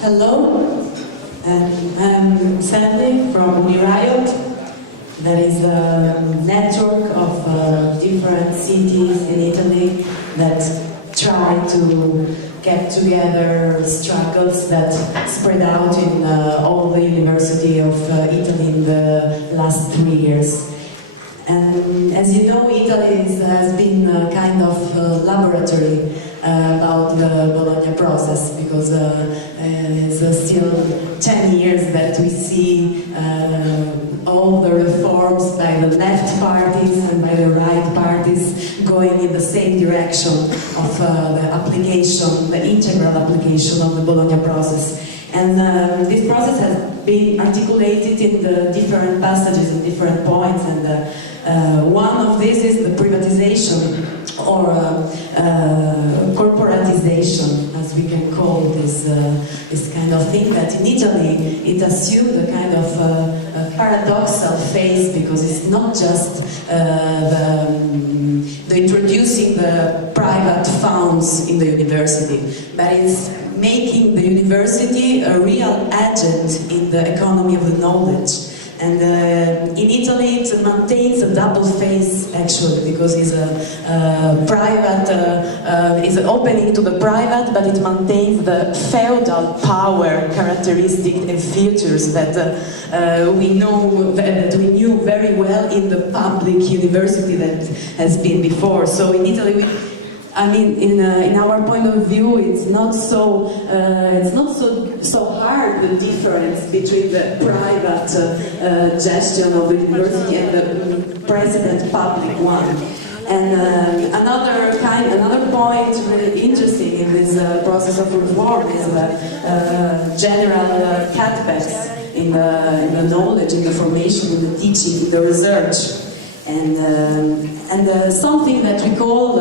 Hello, I'm Sandy from Riot. That is a network of different cities in Italy that try to get together struggles that spread out in all the University of Italy in the last 3 years. And as you know, Italy has been a kind of laboratory about the Bologna process, because it's still 10 years that we see all the reforms by the left parties and by the right parties going in the same direction of the application, the integral application of the Bologna process. And this process has been articulated in the different passages and different points, and one of these is the privatization or corporatization, as we can call this kind of thing, that in Italy it assumed a kind of paradoxal phase, because it's not just the introducing the private funds in the university, but it's making the university a real agent in the economy of the knowledge. And in Italy it maintains a double phase, actually, because it's a private, it's an opening to the private, but it maintains the feudal power characteristic and features that we know, that we knew very well in the public university that has been before. So in Italy, in our point of view, it's not so hard, the difference between the private gestion of the university and the president public one. And another point really interesting in this process of reform is the general cutbacks in the knowledge, in the formation, in the teaching, in the research. And something that we call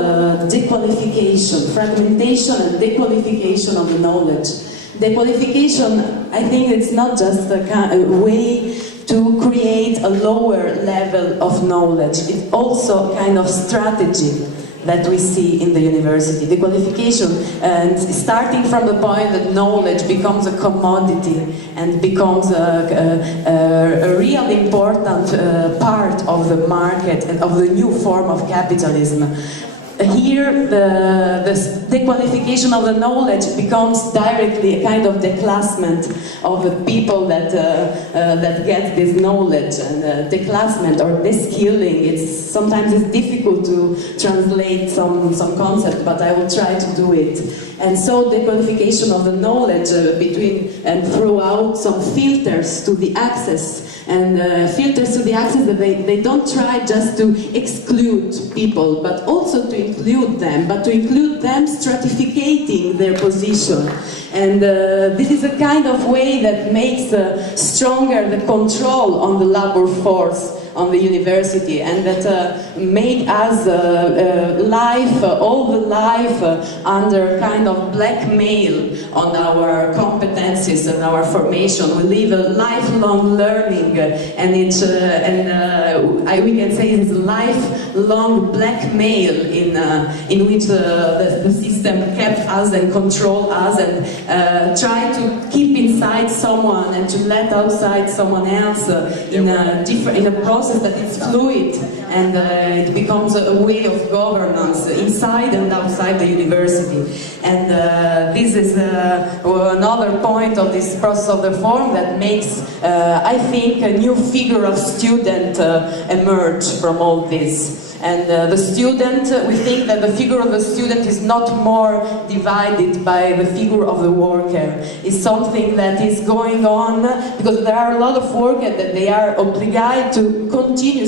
dequalification, fragmentation and dequalification of the knowledge. Dequalification, I think it's not just a way to create a lower level of knowledge, it's also a kind of strategy that we see in the university. The qualification, and starting from the point that knowledge becomes a commodity and becomes a real important part of the market and of the new form of capitalism. Here, the qualification of the knowledge becomes directly a kind of declassment of the people that get this knowledge, and declassment or deskilling. Sometimes it's difficult to translate some concept, but I will try to do it. And so the qualification of the knowledge between and throughout some filters to the access. And filters to the access that they don't try just to exclude people, but also to include them, but to include them stratificating their position. And this is a kind of way that makes stronger the control on the labor force on the university, and that made us all the life under kind of blackmail on our competencies and our formation. We live a lifelong learning, and we can say it's lifelong blackmail in which the system kept us and controlled us, and tried to keep inside someone and to let outside someone else in a process that is fluid, and it becomes a way of governance inside and outside the university. And this is another point of this process of reform that makes, I think, a new figure of student emerge from all this. And the student, we think that the figure of the student is not more divided by the figure of the worker. It's something that is going on, because there are a lot of workers that they are obliged to continue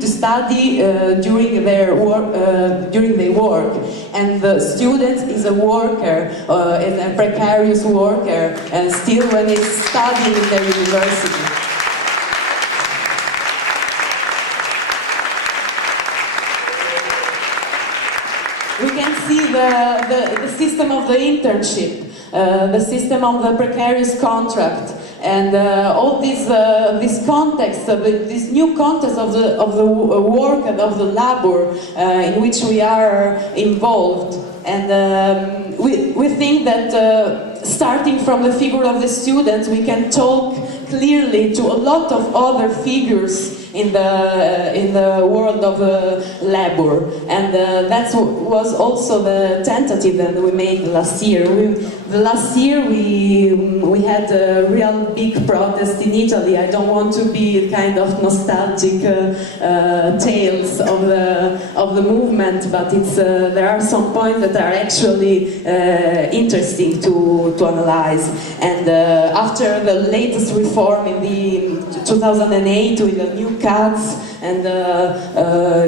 to study during their work. And the student is a worker, is a precarious worker, and still when he's studying in the university. We can see the system of the internship, the system of the precarious contract, and all this context, this new context of the work and of the labor in which we are involved. And we think that starting from the figure of the student, we can talk clearly to a lot of other figures in the world of labor, and that was also the tentative that we made last year. Last year we had a real big protest in Italy. I don't want to be kind of nostalgic tales of the movement, but there are some points that are actually interesting to analyze. And after the latest reform in the 2008 with the new cuts and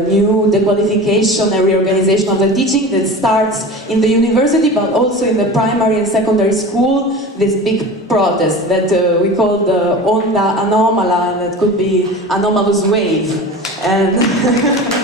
new dequalification and reorganization of the teaching that starts in the university but also in the primary and secondary school, this big protest that we call the onda anomala, that could be anomalous wave. And